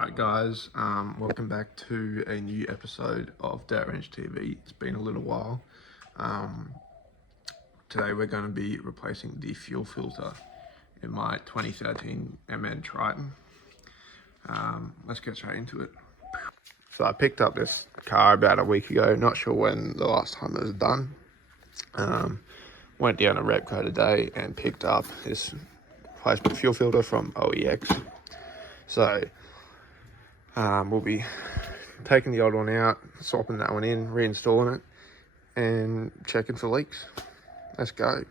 Alright guys, welcome back to a new episode of Dirt Range TV. It's been a little while. Today we're going to be replacing the fuel filter in my 2013 MN Triton. Let's get straight into it. So I picked up this car about a week ago, not sure when the last time it was done. Went down to Repco today and picked up this replacement fuel filter from OEX. So we'll be taking the old one out, swapping that one in, reinstalling it, and checking for leaks. Let's go.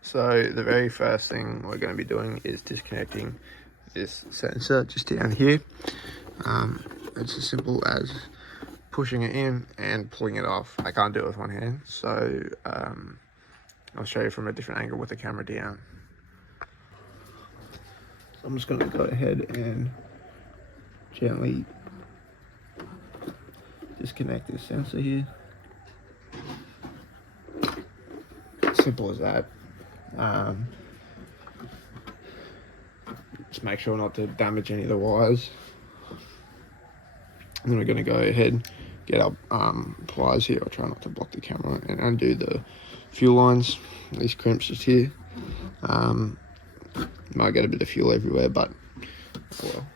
So the very first thing we're going to be doing is disconnecting this sensor just down here. It's as simple as pushing it in and pulling it off. I can't do it with one hand, so I'll show you from a different angle with the camera down. So I'm just going to go ahead and gently disconnect this sensor here. Simple as that. Just make sure not to damage any of the wires. And then we're going to go ahead, get our pliers here. I'll try not to block the camera, and undo the fuel lines. These crimps just here. Might get a bit of fuel everywhere, but well.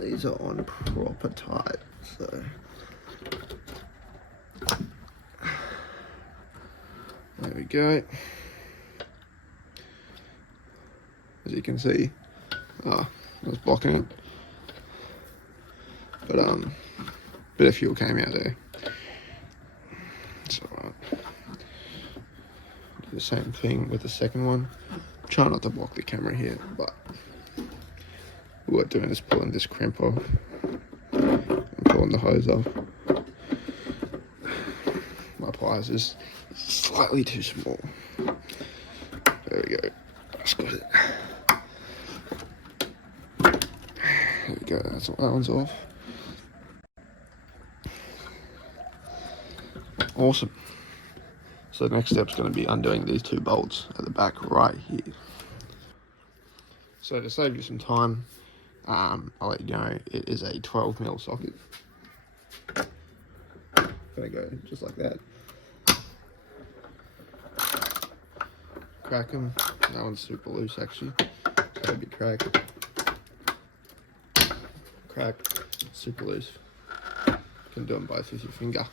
These are on proper tight, so there we go. As you can see, I was blocking it, but bit of fuel came out there. So do the same thing with the second one. Try not to block the camera here, but what we're doing is pulling this crimp off and pulling the hose off. My pliers is slightly too small. There we go. That's got it. There we go. That's that one's off. Awesome. So the next step's going to be undoing these two bolts at the back right here. So to save you some time, I'll let you know it is a 12mm socket. Gonna go just like that. Crack them. That one's super loose actually. So it'll be crack. Crack. Super loose. You can do them both with your finger.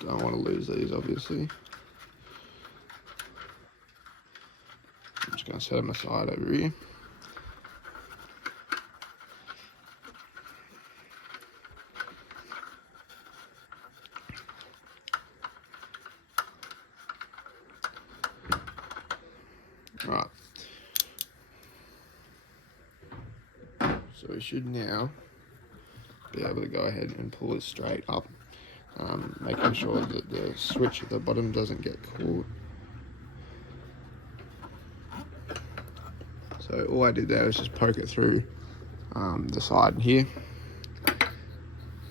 Don't want to lose these obviously. I'm just going to set them aside over here. Right. So we should now be able to go ahead and pull it straight up, making sure that the switch at the bottom doesn't get caught. So all I did there is just poke it through the side here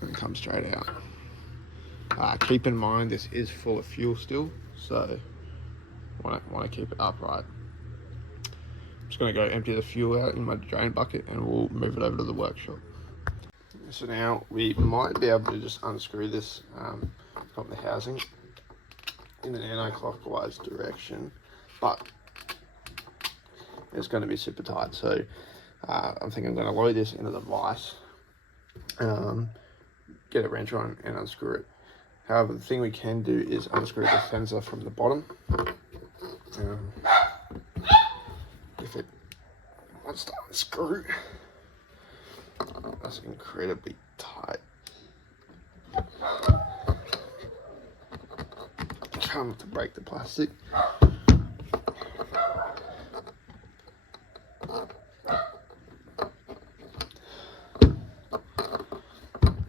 and come straight out. Keep in mind this is full of fuel still, so want to keep it upright. I'm just going to go empty the fuel out in my drain bucket and we'll move it over to the workshop. So now we might be able to just unscrew this from the housing in an anti-clockwise direction, but it's going to be super tight, so I think I'm going to load this into the vise, get a wrench on and unscrew it. However, the thing we can do is unscrew the sensor from the bottom. If it wants to unscrew, that's incredibly tight. Try not to break the plastic.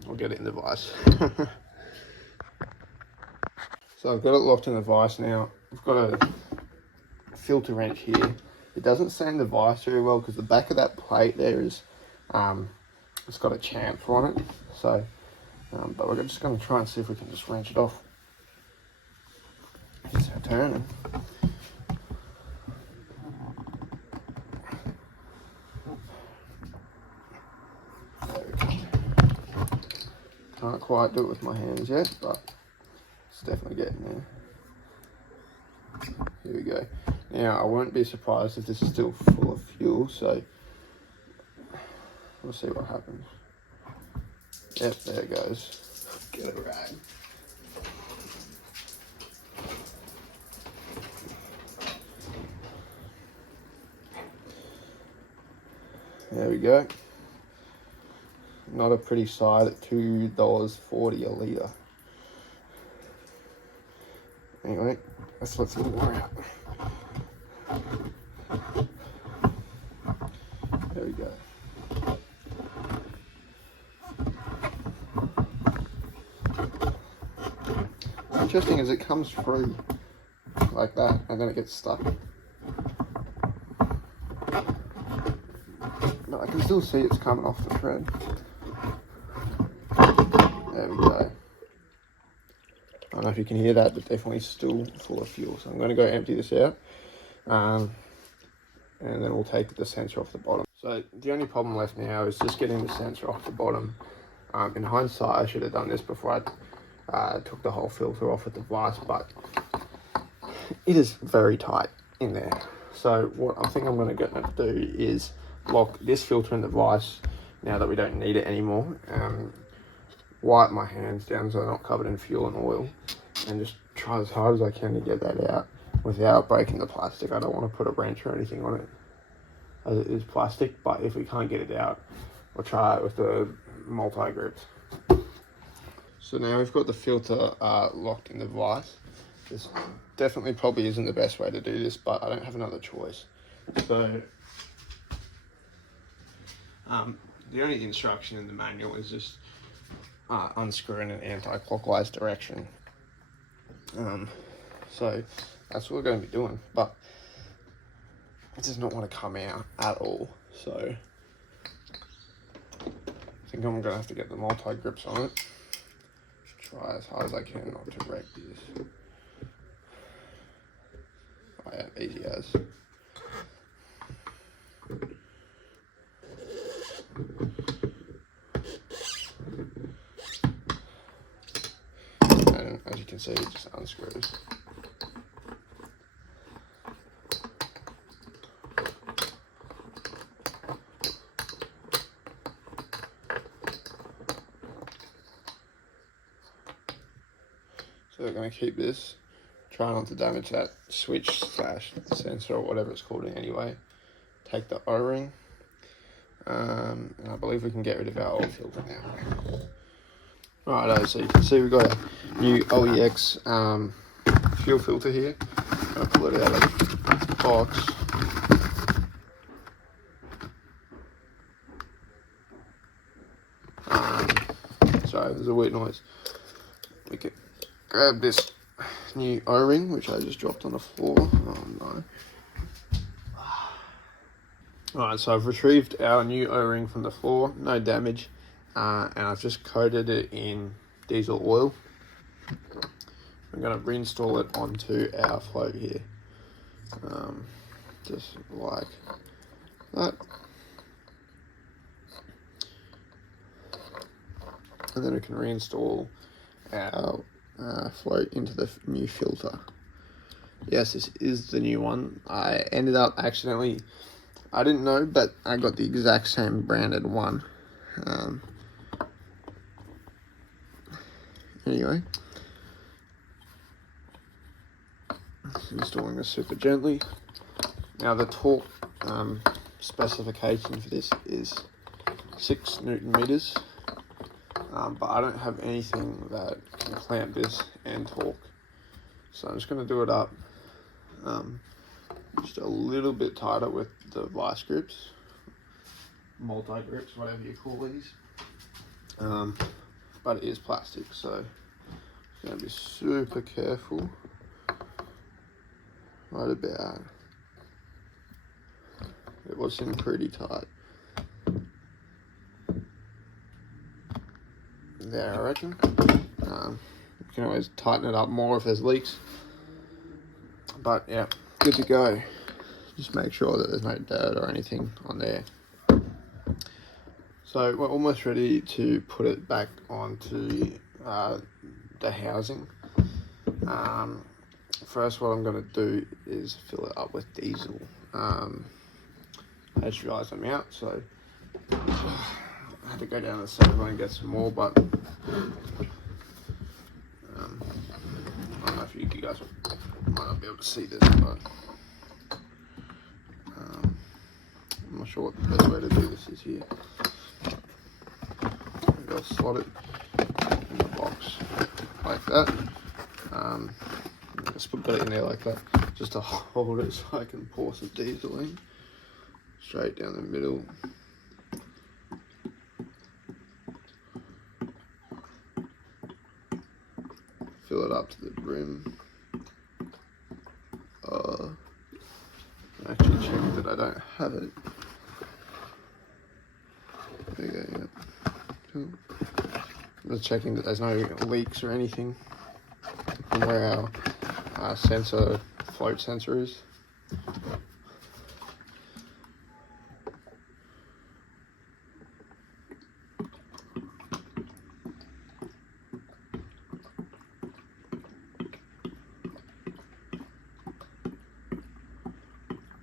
I'll get it in the vise. So I've got it locked in the vise now. I've got a filter wrench here It doesn't sand the vise very well because the back of that plate there is, it's got a chamfer on it. So, but we're just going to try and see if we can just wrench it off. It's our turn. There we go. Can't quite do it with my hands yet, but it's definitely getting there. Here we go. Now, I won't be surprised if this is still full of fuel, so we'll see what happens. Yep, there it goes. Get it right. There we go. Not a pretty sight at $2.40 a litre. Anyway, let's let some more out. There we go. Interesting is it comes free like that and then it gets stuck. But I can still see it's coming off the thread. There we go. I don't know if you can hear that, but definitely still full of fuel. So I'm going to go empty this out, and then we'll take the sensor off the bottom. So the only problem left now is just getting the sensor off the bottom. In hindsight, I should have done this before I took the whole filter off with the vise, but it is very tight in there. So what I think I'm going to do is lock this filter in the vise now that we don't need it anymore. Wipe my hands down so they're not covered in fuel and oil, and just try as hard as I can to get that out without breaking the plastic. I don't want to put a wrench or anything on it as it is plastic, but if we can't get it out, we'll try it with the multi-grips. So now we've got the filter locked in the vise. This definitely probably isn't the best way to do this, but I don't have another choice. So the only instruction in the manual is just unscrew in an anti-clockwise direction. So that's what we're going to be doing, but it does not want to come out at all. So I think I'm going to have to get the multi-grips on it. Try as hard as I can not to wreck this. Oh yeah, easy as. And as you can see, it just unscrews. So we're going to keep this, try not to damage that switch / sensor or whatever it's called anyway. Take the O-ring, and I believe we can get rid of our old filter now. Righto, so you can see we've got a new OEX fuel filter here. I'm going to pull it out of the box. Sorry, there's a weird noise. We can grab this new O-ring, which I just dropped on the floor. Oh no. Alright, so I've retrieved our new O-ring from the floor, no damage, and I've just coated it in diesel oil. I'm going to reinstall it onto our float here, just like that. And then we can reinstall our float into the new filter. Yes, this is the new one. I ended up accidentally, I didn't know, but I got the exact same branded one. Anyway, installing this super gently. Now the torque specification for this is 6 Newton meters. But I don't have anything that can clamp this and torque, so I'm just going to do it up just a little bit tighter with the vice grips, multi grips, whatever you call these, but it is plastic, so I'm going to be super careful right about it was sitting pretty tight. There, I reckon. You can always tighten it up more if there's leaks. But yeah, good to go. Just make sure that there's no dirt or anything on there. So we're almost ready to put it back onto the housing. First, what I'm going to do is fill it up with diesel. I just realised I'm out, so I had to go down to the 7 and get some more, but I don't know if you guys might not be able to see this, but I'm not sure what the best way to do this is here. Maybe I'll slot it in the box like that. Just put it in there like that, just to hold it so I can pour some diesel in, straight down the middle. Fill it up to the brim. Actually check that I don't have it. There you go, yeah. Cool. I'm just checking that there's no leaks or anything from where our float sensor is.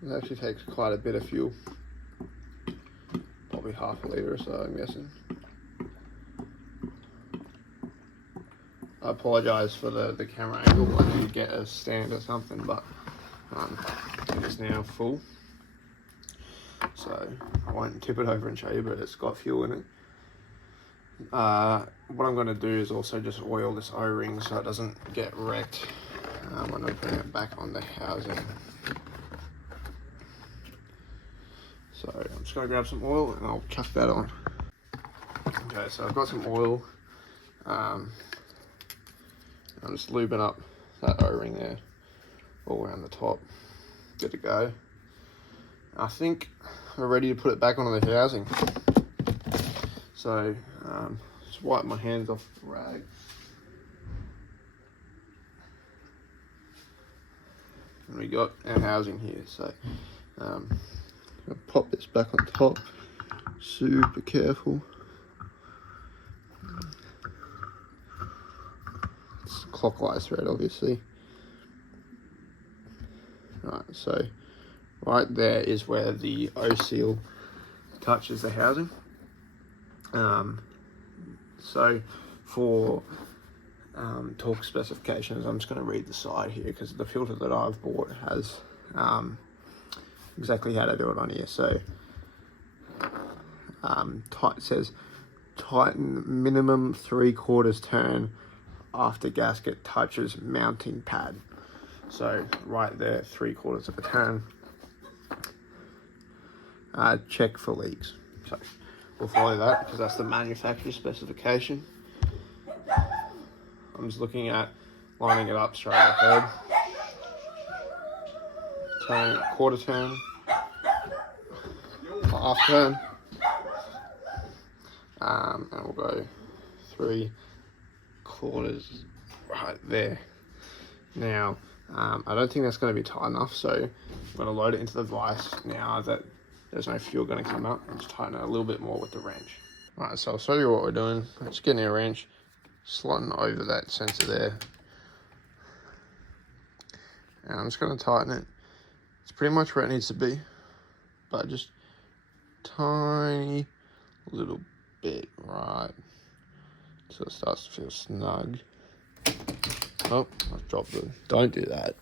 It actually takes quite a bit of fuel, probably half a litre or so, I'm guessing. I apologise for the camera angle. I need to get a stand or something, but it is now full, so I won't tip it over and show you, but it's got fuel in it. What I'm going to do is also just oil this O-ring so it doesn't get wrecked when I'm putting it back on the housing. So I'm just going to grab some oil and I'll chuck that on. Okay, so I've got some oil. I'm just lubing up that O-ring there all around the top. Good to go. I think we're ready to put it back onto the housing. So just wipe my hands off the rag. And we got our housing here. So I'll pop this back on top. Super careful. It's clockwise thread, obviously. Right, so right there is where the O-seal touches the housing. So for torque specifications, I'm just going to read the side here because the filter that I've bought has exactly how to do it on here. So it says Triton minimum 3/4 turn after gasket touches mounting pad. So right there, 3/4 of a turn. Check for leaks. So we'll follow that because that's the manufacturer specification. I'm just looking at lining it up straight ahead. Turn, quarter turn, half turn, and we'll go 3/4 right there. Now, I don't think that's going to be tight enough, so I'm going to load it into the vise now that there's no fuel going to come up, and just tighten it a little bit more with the wrench. Alright, so I'll show you what we're doing. I'm just getting a wrench, slotting over that sensor there, and I'm just going to tighten it. It's pretty much where it needs to be, but just tiny little bit, right, so it starts to feel snug. Oh, I've dropped it. Don't do that.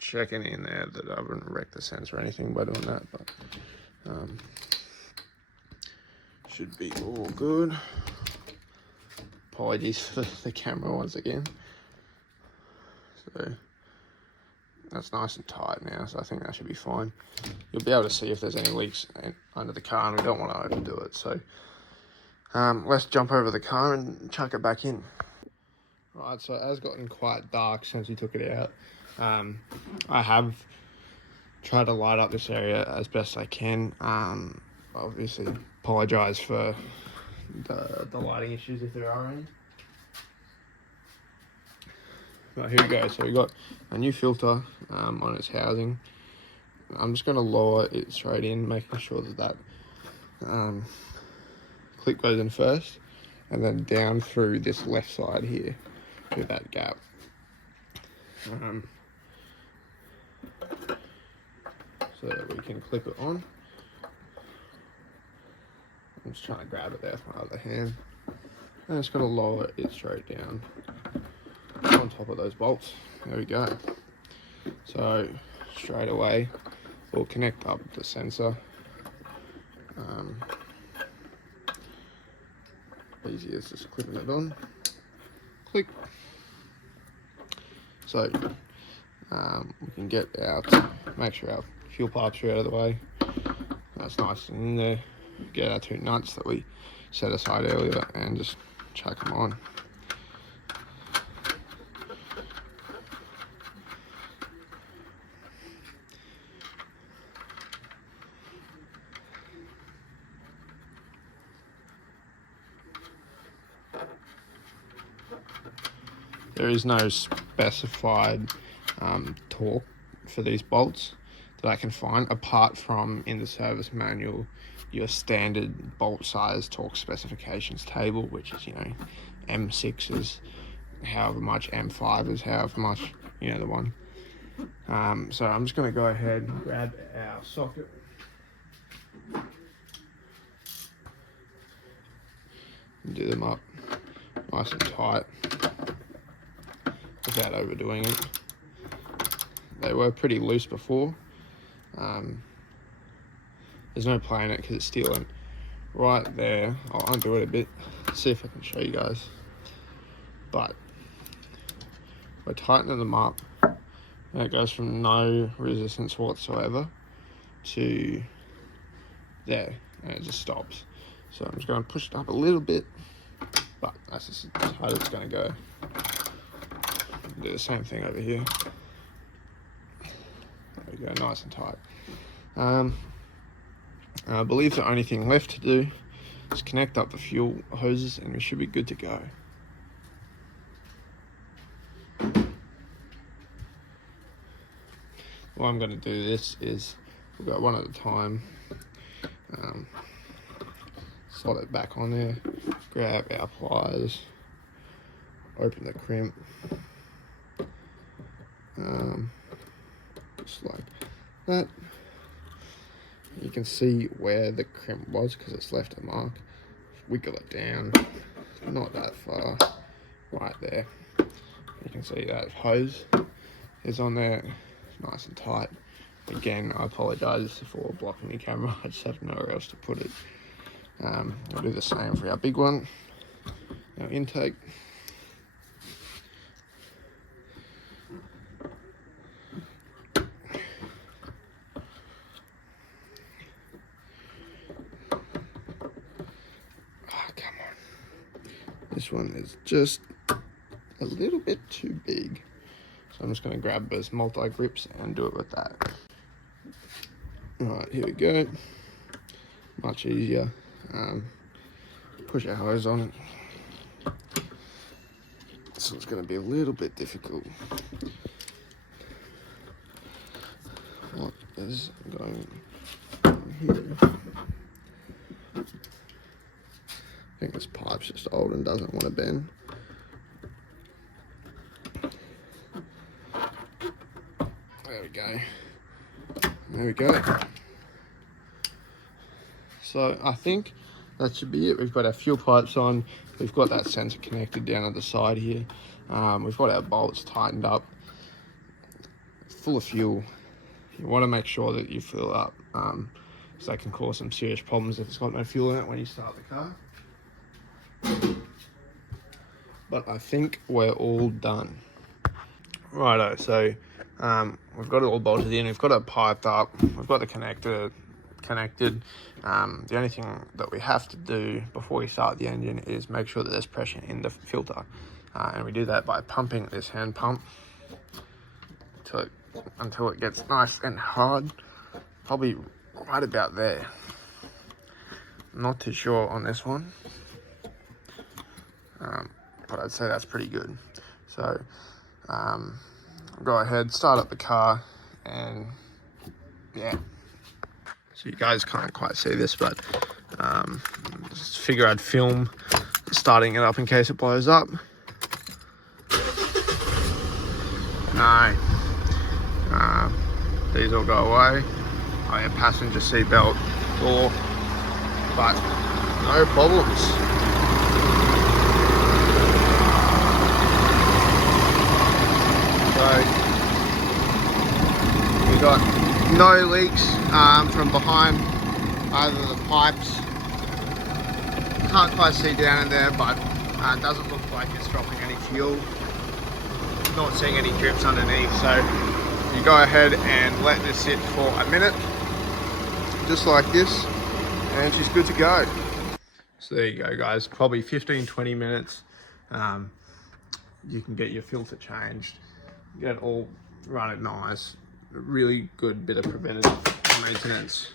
Checking in there that I haven't wrecked the sensor or anything by doing that, but should be all good. Apologies for the camera once again. So that's nice and tight now, so I think that should be fine. You'll be able to see if there's any leaks under the car, and we don't want to overdo it. So let's jump over the car and chuck it back in. Right, so it has gotten quite dark since we took it out. I have try to light up this area as best I can. Obviously apologise for the lighting issues if there are any. Right, here we go. So we got a new filter on its housing. I'm just going to lower it straight in, making sure that clip goes in first, and then down through this left side here through that gap. So that we can clip it on. I'm just trying to grab it there with my other hand. And it's going to lower it straight down on top of those bolts. There we go. So straight away we'll connect up the sensor. Easy as just clipping it on. Click. So we can get out, make sure our fuel pipes are out of the way. That's nice and in there. Get our 2 nuts that we set aside earlier and just chuck them on. There is no specified torque for these bolts that I can find, apart from in the service manual your standard bolt size torque specifications table, which is, you know, M6s, however much, M5s, however much, you know, the one. So I'm just going to go ahead and grab our socket. And do them up nice and tight without overdoing it. They were pretty loose before. There's no play in it because it's steel, and right there, I'll undo it a bit, see if I can show you guys. But we're tightening them up, and it goes from no resistance whatsoever to there, and it just stops. So I'm just going to push it up a little bit, but that's just as hard as it's going to go. Do the same thing over here. There we go, nice and tight. I believe the only thing left to do is connect up the fuel hoses, and we should be good to go. What I'm going to do this is, we'll go one at a time. Slot it back on there, grab our pliers, open the crimp, just like that. You can see where the crimp was because it's left a mark. Wiggle it down, not that far, right there. You can see that hose is on there, nice and tight. Again, I apologise for blocking the camera, I just have nowhere else to put it. We'll do the same for our big one, our intake. This one is just a little bit too big, so I'm just going to grab those multi-grips and do it with that. Alright, here we go. Much easier. Push our hose on it. So it's going to be a little bit difficult. What is going on here? I think this pipe's just old and doesn't want to bend. There we go. There we go. So I think that should be it. We've got our fuel pipes on. We've got that sensor connected down at the side here. We've got our bolts tightened up, full of fuel. You want to make sure that you fill it up, because that can cause some serious problems if it's got no fuel in it when you start the car. But I think we're all done. Righto, so we've got it all bolted in, we've got it piped up, we've got the connector connected. The only thing that we have to do before we start the engine is make sure that there's pressure in the filter. And we do that by pumping this hand pump till it until it gets nice and hard. Probably right about there. Not too sure on this one, but I'd say that's pretty good. So go ahead, start up the car, and yeah. So you guys can't quite see this, but just figure I'd film starting it up in case it blows up. No. These all go away. Oh yeah, passenger seat belt, door, but no problems. So we got no leaks from behind either of the pipes. Can't quite see down in there, but it doesn't look like it's dropping any fuel. Not seeing any drips underneath, so you go ahead and let this sit for a minute, just like this, and she's good to go. So there you go, guys, probably 15-20 minutes. You can get your filter changed, get it all running nice. A really good bit of preventative maintenance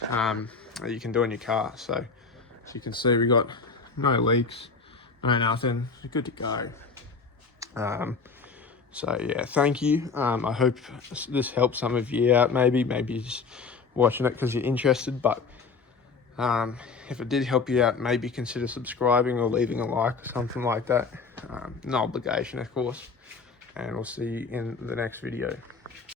that you can do in your car. So as you can see, we got no leaks, no nothing, good to go. So yeah, thank you. I hope this helps some of you out. Maybe you're just watching it because you're interested, but if it did help you out, maybe consider subscribing or leaving a like or something like that. No obligation, of course, and we'll see you in the next video.